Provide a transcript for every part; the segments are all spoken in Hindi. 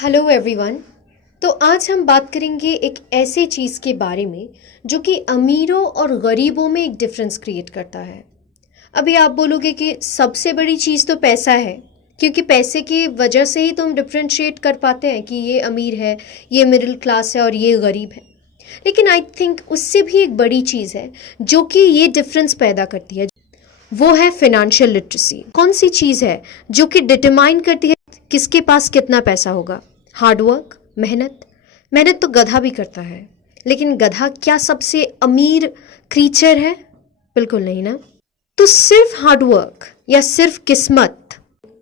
Hello everyone. तो आज हम बात करेंगे एक ऐसे चीज़ के बारे में जो कि अमीरों और गरीबों में एक डिफरेंस क्रिएट करता है। अभी आप बोलोगे कि सबसे बड़ी चीज़ तो पैसा है, क्योंकि पैसे की वजह से ही तो हम डिफ्रेंशिएट कर पाते हैं कि ये अमीर है, ये मिडिल क्लास है और ये गरीब है। लेकिन आई थिंक उससे भी एक बड़ी चीज़ है जो कि ये डिफरेंस पैदा करती है, वो है फिनेंशियल लिटरेसी। कौन सी चीज़ है जो कि डिटरमाइन करती है किसके पास कितना पैसा होगा? हार्डवर्क, मेहनत। मेहनत तो गधा भी करता है, लेकिन गधा क्या सबसे अमीर क्रीचर है? बिल्कुल नहीं ना। तो सिर्फ हार्डवर्क या सिर्फ किस्मत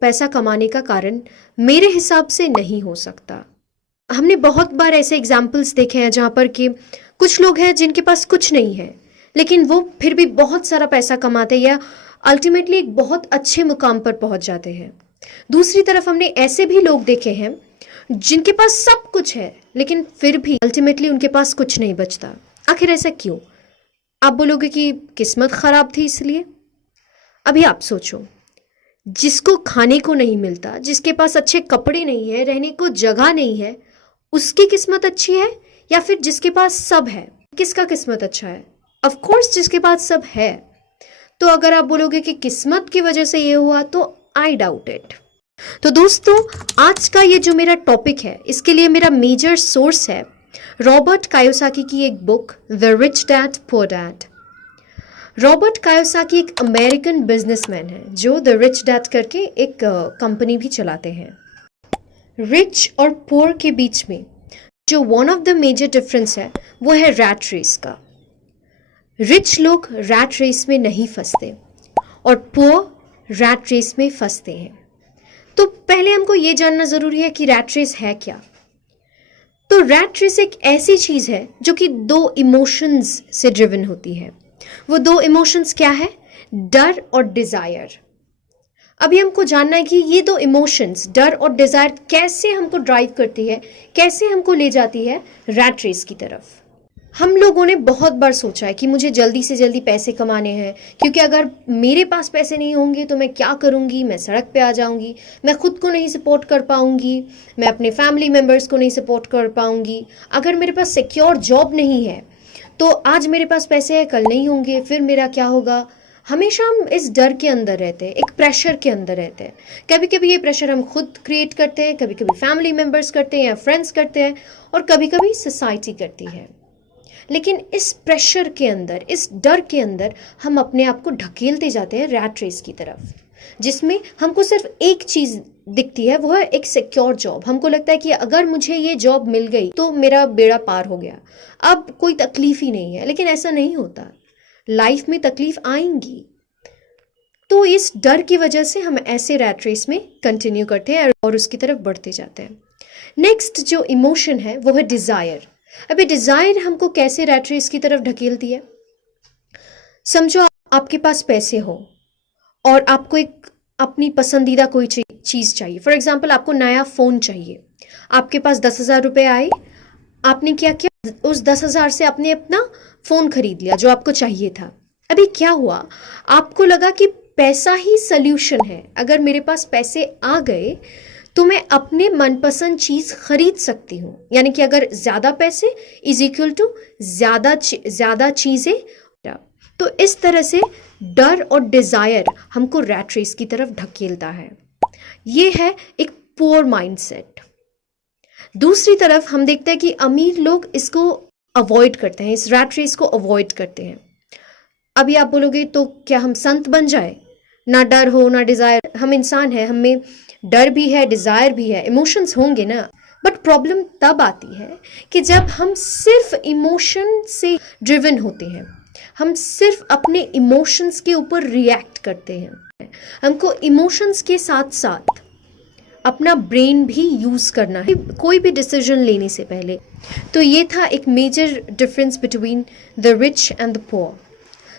पैसा कमाने का कारण मेरे हिसाब से नहीं हो सकता। हमने बहुत बार ऐसे एग्जाम्पल्स देखे हैं जहाँ पर कि कुछ लोग हैं जिनके पास कुछ नहीं है, लेकिन वो फिर भी बहुत सारा पैसा कमाते हैं या अल्टीमेटली एक बहुत अच्छे मुकाम पर पहुंच जाते हैं। दूसरी तरफ हमने ऐसे भी लोग देखे हैं जिनके पास सब कुछ है, लेकिन फिर भी अल्टीमेटली उनके पास कुछ नहीं बचता। आखिर ऐसा क्यों? आप बोलोगे कि किस्मत खराब थी इसलिए। अभी आप सोचो, जिसको खाने को नहीं मिलता, जिसके पास अच्छे कपड़े नहीं है, रहने को जगह नहीं है, उसकी किस्मत अच्छी है या फिर जिसके पास सब है? किसका किस्मत अच्छा है? ऑफ कोर्स जिसके पास सब है। तो अगर आप बोलोगे कि किस्मत की वजह से ये हुआ, तो आई डाउट इट। तो दोस्तों, आज का ये जो मेरा टॉपिक है, इसके लिए मेरा मेजर सोर्स है रॉबर्ट कायोसाकी की एक book the rich dad poor dad. Robert Kiyosaki एक अमेरिकन बिजनेसमैन है जो द रिच डैड करके एक कंपनी भी चलाते हैं। रिच और पुअर के बीच में जो one of the major difference है वो है रैट रेस का। रिच लोग रैट रेस में नहीं फंसते और पुअर रैट रेस में फंसते हैं। तो पहले हमको ये जानना ज़रूरी है कि रैट रेस है क्या। तो रैट रेस एक ऐसी चीज़ है जो कि दो इमोशंस से ड्रिवन होती है। वो दो इमोशंस क्या है? डर और डिज़ायर। अभी हमको जानना है कि ये दो इमोशंस, डर और डिज़ायर, कैसे हमको ड्राइव करती है, कैसे हमको ले जाती है रैट रेस की तरफ। हम लोगों ने बहुत बार सोचा है कि मुझे जल्दी से जल्दी पैसे कमाने हैं, क्योंकि अगर मेरे पास पैसे नहीं होंगे तो मैं क्या करूँगी? मैं सड़क पे आ जाऊँगी, मैं खुद को नहीं सपोर्ट कर पाऊँगी, मैं अपने फैमिली मेम्बर्स को नहीं सपोर्ट कर पाऊँगी। अगर मेरे पास सिक्योर जॉब नहीं है तो आज मेरे पास पैसे हैं, कल नहीं होंगे, फिर मेरा क्या होगा? हमेशा हम इस डर के अंदर रहते हैं, एक प्रेशर के अंदर रहते हैं। कभी कभी ये प्रेशर हम खुद क्रिएट करते हैं, कभी कभी फैमिली मेम्बर्स करते हैं या फ्रेंड्स करते हैं, और कभी कभी सोसाइटी करती है। लेकिन इस प्रेशर के अंदर, इस डर के अंदर हम अपने आप को ढकेलते जाते हैं रैट रेस की तरफ, जिसमें हमको सिर्फ एक चीज़ दिखती है, वो है एक सिक्योर जॉब। हमको लगता है कि अगर मुझे ये जॉब मिल गई तो मेरा बेड़ा पार हो गया, अब कोई तकलीफ ही नहीं है। लेकिन ऐसा नहीं होता, लाइफ में तकलीफ आएंगी। तो इस डर की वजह से हम ऐसे रैट रेस में कंटिन्यू करते हैं और उसकी तरफ बढ़ते जाते हैं। नेक्स्ट जो इमोशन है वो है डिज़ायर। अभी डिज़ायर हमको कैसे रैट रेस की तरफ ढकेलती है? समझो आपके पास पैसे हो और आपको एक अपनी पसंदीदा कोई चीज़ चाहिए। फॉर एग्जांपल, आपको नया फ़ोन चाहिए। आपके पास 10,000 रुपये आए, आपने क्या किया? उस 10,000 से आपने अपना फ़ोन खरीद लिया जो आपको चाहिए था। अभी क्या हुआ? आपको लगा कि पैसा ही सल्यूशन है। अगर मेरे पास पैसे आ गए तो मैं अपने मनपसंद चीज़ खरीद सकती हूँ। यानी कि अगर ज़्यादा पैसे इज इक्वल टू ज़्यादा चीज़ें। तो इस तरह से डर और डिज़ायर हमको रैट रेस की तरफ ढकेलता है। ये है एक पुअर माइंडसेट। दूसरी तरफ हम देखते हैं कि अमीर लोग इसको अवॉइड करते हैं, इस रैट रेस को अवॉइड करते हैं। अभी आप बोलोगे तो क्या हम संत बन जाए? ना डर हो ना डिज़ायर। हम इंसान हैं, हमें डर भी है, डिज़ायर भी है, इमोशंस होंगे ना। बट प्रॉब्लम तब आती है कि जब हम सिर्फ इमोशन से ड्रिवन होते हैं, हम सिर्फ अपने इमोशंस के ऊपर रिएक्ट करते हैं। हमको इमोशंस के साथ साथ अपना ब्रेन भी यूज़ करना है कोई भी डिसीजन लेने से पहले। तो ये था एक major difference between the rich and the poor.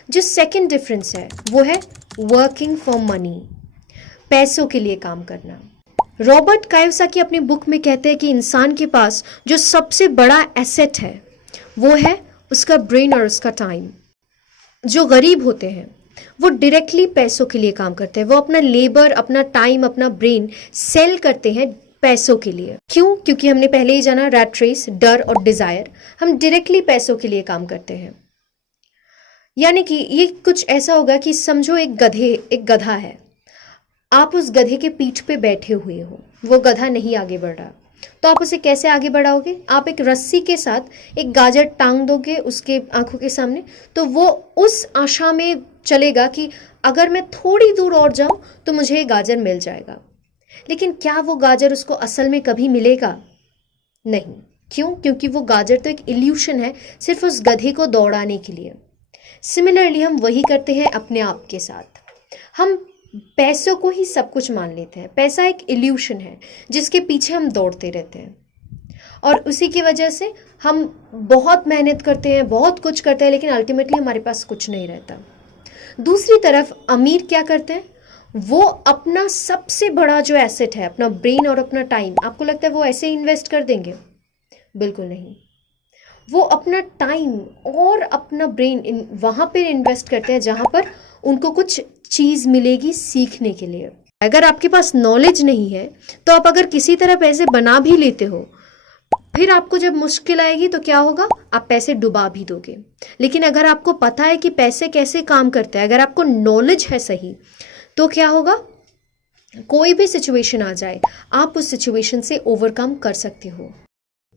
जो सेकंड डिफरेंस है वो है वर्किंग फॉर मनी, पैसों के लिए काम करना। रॉबर्ट कायोसाकी अपनी बुक में कहते हैं कि इंसान के पास जो सबसे बड़ा एसेट है वो है उसका ब्रेन और उसका टाइम। जो गरीब होते हैं वो डायरेक्टली पैसों के लिए काम करते हैं, वो अपना लेबर, अपना टाइम, अपना ब्रेन सेल करते हैं पैसों के लिए। क्यों? क्योंकि हमने पहले ही जाना रैट रेस, डर और डिजायर, हम डायरेक्टली पैसों के लिए काम करते हैं। यानी कि ये कुछ ऐसा होगा कि समझो एक गधा है, आप उस गधे के पीठ पे बैठे हुए हो, वो गधा नहीं आगे बढ़ रहा, तो आप उसे कैसे आगे बढ़ाओगे? आप एक रस्सी के साथ एक गाजर टांग दोगे उसके आंखों के सामने, तो वो उस आशा में चलेगा कि अगर मैं थोड़ी दूर और जाऊं तो मुझे ये गाजर मिल जाएगा। लेकिन क्या वो गाजर उसको असल में कभी मिलेगा? नहीं। क्यों? क्योंकि वो गाजर तो एक इल्यूशन है, सिर्फ उस गधे को दौड़ाने के लिए। सिमिलरली हम वही करते हैं अपने आप के साथ। हम पैसों को ही सब कुछ मान लेते हैं। पैसा एक इल्यूशन है जिसके पीछे हम दौड़ते रहते हैं, और उसी की वजह से हम बहुत मेहनत करते हैं, बहुत कुछ करते हैं, लेकिन अल्टीमेटली हमारे पास कुछ नहीं रहता। दूसरी तरफ अमीर क्या करते हैं? वो अपना सबसे बड़ा जो एसेट है, अपना ब्रेन और अपना टाइम, आपको लगता है वो ऐसे ही इन्वेस्ट कर देंगे? बिल्कुल नहीं। वो अपना टाइम और अपना ब्रेन वहाँ पर इन्वेस्ट करते हैं जहाँ पर उनको कुछ चीज़ मिलेगी सीखने के लिए। अगर आपके पास नॉलेज नहीं है तो आप अगर किसी तरह पैसे बना भी लेते हो, फिर आपको जब मुश्किल आएगी तो क्या होगा? आप पैसे डुबा भी दोगे। लेकिन अगर आपको पता है कि पैसे कैसे काम करते हैं, अगर आपको नॉलेज है सही, तो क्या होगा? कोई भी सिचुएशन आ जाए, आप उस सिचुएशन से ओवरकम कर सकते हो।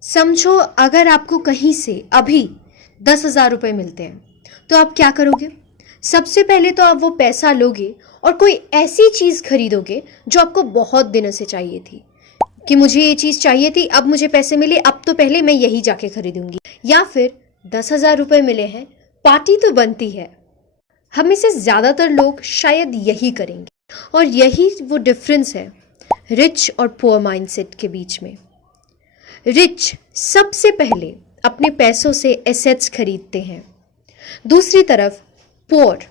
समझो अगर आपको कहीं से अभी 10,000 रुपये मिलते हैं, तो आप क्या करोगे? सबसे पहले तो आप वो पैसा लोगे और कोई ऐसी चीज़ खरीदोगे जो आपको बहुत दिनों से चाहिए थी, कि मुझे ये चीज़ चाहिए थी, अब मुझे पैसे मिले, अब तो पहले मैं यही जाके खरीदूंगी। या फिर 10,000 रुपये मिले हैं, पार्टी तो बनती है। हम में से ज़्यादातर लोग शायद यही करेंगे, और यही वो डिफरेंस है रिच और पुअर माइंडसेट के बीच में। रिच सबसे पहले अपने पैसों से एसेट्स खरीदते हैं, दूसरी तरफ पुअर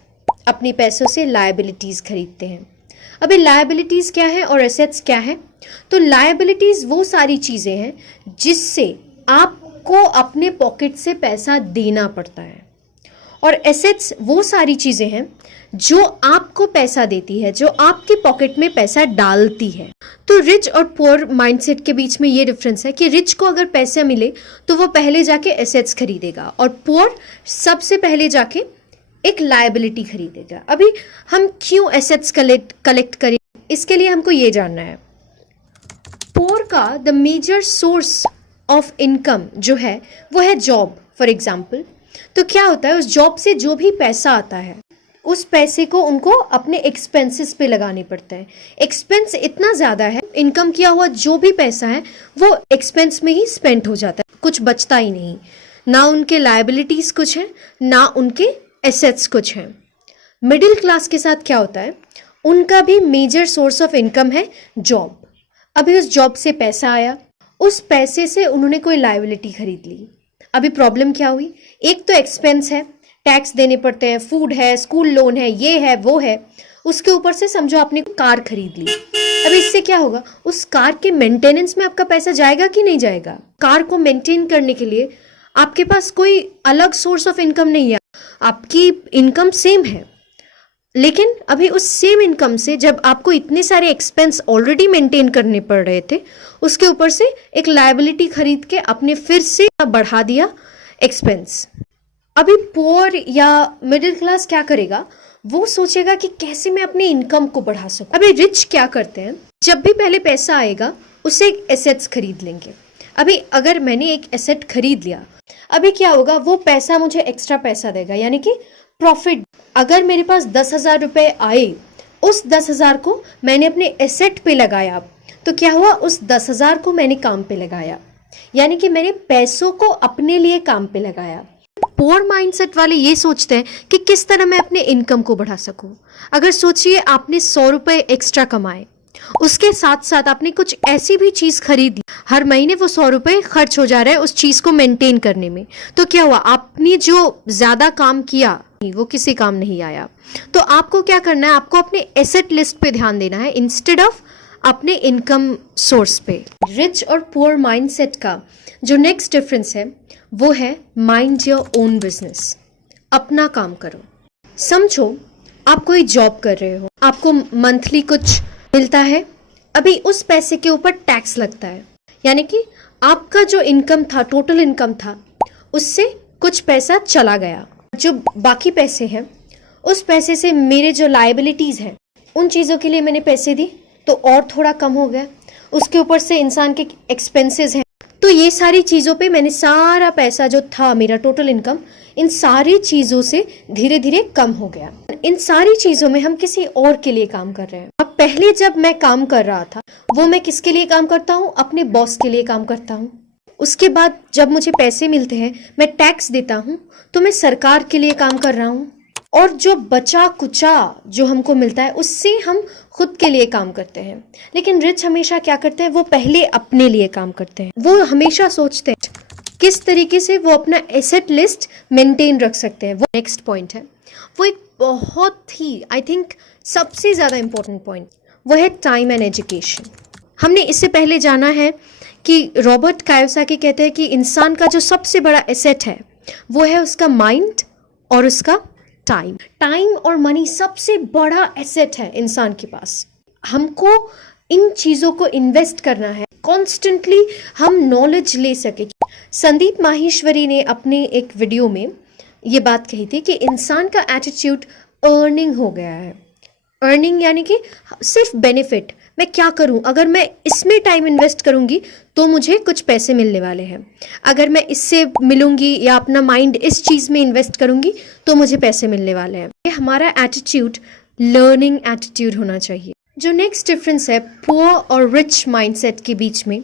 अपने पैसों से लायबिलिटीज़ खरीदते हैं। अबे लायबिलिटीज़ क्या है और एसेट्स क्या है? तो लायबिलिटीज़ वो सारी चीज़ें हैं जिससे आपको अपने पॉकेट से पैसा देना पड़ता है, और एसेट्स वो सारी चीज़ें हैं जो आपको पैसा देती है, जो आपके पॉकेट में पैसा डालती है। तो रिच और पुअर माइंडसेट के बीच में ये डिफरेंस है कि रिच को अगर पैसे मिले तो वो पहले जाके एसेट्स खरीदेगा, और पुअर सबसे पहले जाके एक लायबिलिटी खरीदेगा। अभी हम क्यों एसेट्स कलेक्ट करें, इसके लिए हमको ये जानना है। पुअर का the major source of income जो है वो है जॉब, फॉर एग्जाम्पल। तो क्या होता है, उस जॉब से जो भी पैसा आता है उस पैसे को उनको अपने एक्सपेंसेस पे लगाने पड़ता है। एक्सपेंस इतना ज़्यादा है, इनकम किया हुआ जो भी पैसा है वो एक्सपेंस में ही स्पेंड हो जाता है, कुछ बचता ही नहीं। ना उनके लायबिलिटीज़ कुछ हैं, ना उनके एसेट्स कुछ हैं। मिडिल क्लास के साथ क्या होता है, उनका भी मेजर सोर्स ऑफ इनकम है जॉब। अभी उस जॉब से पैसा आया, उस पैसे से उन्होंने कोई लायबिलिटी खरीद ली। अभी प्रॉब्लम क्या हुई? एक तो एक्सपेंस है, टैक्स देने पड़ते हैं, फूड है, स्कूल लोन है, ये है वो है, उसके ऊपर से समझो आपने कार खरीद ली। अब इससे क्या होगा? उस कार के मेंटेनेंस में आपका पैसा जाएगा कि नहीं जाएगा? कार को मेंटेन करने के लिए आपके पास कोई अलग सोर्स ऑफ इनकम नहीं है, आपकी इनकम सेम है, लेकिन अभी उस सेम इनकम से जब आपको इतने सारे एक्सपेंस ऑलरेडी मेंटेन करने पड़ रहे थे, उसके ऊपर से एक लायबिलिटी खरीद के आपने फिर से बढ़ा दिया एक्सपेंस। अभी पुअर या मिडिल क्लास क्या करेगा? वो सोचेगा कि कैसे मैं अपने इनकम को बढ़ा सकूं। अभी रिच क्या करते हैं, जब भी पहले पैसा आएगा उससे एक एसेट्स खरीद लेंगे। अभी अगर मैंने एक एसेट खरीद लिया, अभी क्या होगा, वो पैसा मुझे एक्स्ट्रा पैसा देगा, यानी कि प्रॉफिट। अगर मेरे पास 10,000 रुपये आए, उस 10,000 को मैंने अपने एसेट पे लगाया, तो क्या हुआ, उस 10,000 को मैंने काम पे लगाया, यानी कि मैंने पैसों को अपने लिए काम पे लगाया। पुअर माइंडसेट वाले ये सोचते हैं कि किस तरह मैं अपने इनकम को बढ़ा सकूं। अगर सोचिए आपने 100 रुपये एक्स्ट्रा कमाए, उसके साथ साथ आपने कुछ ऐसी भी चीज़ खरीद ली, हर महीने वो 100 रुपये खर्च हो जा रहा है उस चीज़ को मेंटेन करने में, तो क्या हुआ, आपने जो ज़्यादा काम किया वो किसी काम नहीं आया। तो आपको क्या करना है, आपको अपने एसेट लिस्ट पे ध्यान देना है इंस्टेड ऑफ अपने इनकम सोर्स पे। रिच और पुअर माइंडसेट का जो नेक्स्ट डिफरेंस है वो है माइंड योर ओन बिजनेस। अपना काम करो। समझो आप कोई जॉब कर रहे हो, आपको मंथली कुछ मिलता है, अभी उस पैसे के ऊपर टैक्स लगता है, यानी कि आपका जो इनकम था, टोटल इनकम था, उससे कुछ पैसा चला गया। जो बाकी पैसे हैं उस पैसे से मेरे जो लायबिलिटीज़ हैं उन चीज़ों के लिए मैंने पैसे दी तो और थोड़ा कम हो गया। उसके ऊपर से इंसान के एक्सपेंसेस हैं, तो ये सारी चीज़ों पे मैंने सारा पैसा जो था मेरा टोटल इनकम, इन सारी चीज़ों से धीरे धीरे कम हो गया। इन सारी चीज़ों में हम किसी और के लिए काम कर रहे हैं। अब पहले जब मैं काम कर रहा था वो मैं किसके लिए काम करता हूँ? अपने बॉस के लिए काम करता हूँ। उसके बाद जब मुझे पैसे मिलते हैं, मैं टैक्स देता हूँ, तो मैं सरकार के लिए काम कर रहा हूँ। और जो बचा कुचा जो हमको मिलता है उससे हम खुद के लिए काम करते हैं। लेकिन रिच हमेशा क्या करते हैं? वो पहले अपने लिए काम करते हैं। वो हमेशा सोचते हैं किस तरीके से वो अपना एसेट लिस्ट मेंटेन रख सकते हैं। वो नेक्स्ट पॉइंट है, वो एक बहुत ही आई थिंक सबसे ज़्यादा इम्पोर्टेंट पॉइंट, वो है टाइम एंड एजुकेशन। हमने इससे पहले जाना है कि रॉबर्ट कायोसाकी कहते हैं कि इंसान का जो सबसे बड़ा एसेट है वो है उसका माइंड और उसका टाइम। टाइम और मनी सबसे बड़ा एसेट है इंसान के पास। हमको इन चीज़ों को इन्वेस्ट करना है, कॉन्स्टेंटली हम नॉलेज ले सके। संदीप माहेश्वरी ने अपने एक वीडियो में ये बात कही थी कि इंसान का एटीट्यूड अर्निंग हो गया है। अर्निंग यानी कि सिर्फ बेनिफिट, मैं क्या करूं, अगर मैं इसमें टाइम इन्वेस्ट करूंगी तो मुझे कुछ पैसे मिलने वाले हैं, अगर मैं इससे मिलूंगी या अपना माइंड इस चीज़ में इन्वेस्ट करूंगी तो मुझे पैसे मिलने वाले हैं। ये हमारा एटीट्यूड लर्निंग एटीट्यूड होना चाहिए। जो नेक्स्ट डिफरेंस है पुअर और रिच माइंडसेट के बीच में,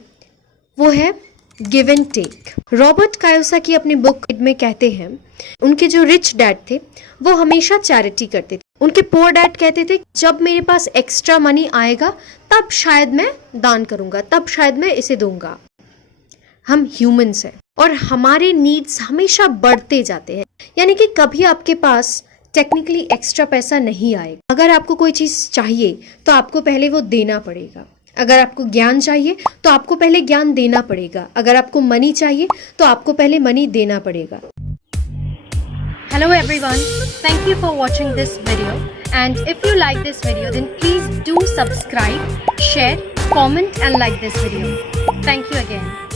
वो है give and take. Robert Kiyosaki अपनी बुक में कहते हैं उनके जो रिच डैड थे वो हमेशा चैरिटी करते थे। उनके पुअर डैड कहते थे जब मेरे पास एक्स्ट्रा मनी आएगा तब शायद मैं दान करूंगा, तब शायद मैं इसे दूंगा। हम ह्यूमंस हैं और हमारे नीड्स हमेशा बढ़ते जाते हैं, यानी कि कभी आपके पास टेक्निकली एक्स्ट्रा पैसा नहीं आएगा। अगर आपको कोई चीज़ चाहिए तो आपको पहले वो देना पड़ेगा। अगर आपको ज्ञान चाहिए तो आपको पहले ज्ञान देना पड़ेगा। अगर आपको मनी चाहिए तो आपको पहले मनी देना पड़ेगा। Hello everyone, thank you for watching this video, and if you like this video then please do subscribe, share, comment and like this video. Thank you again.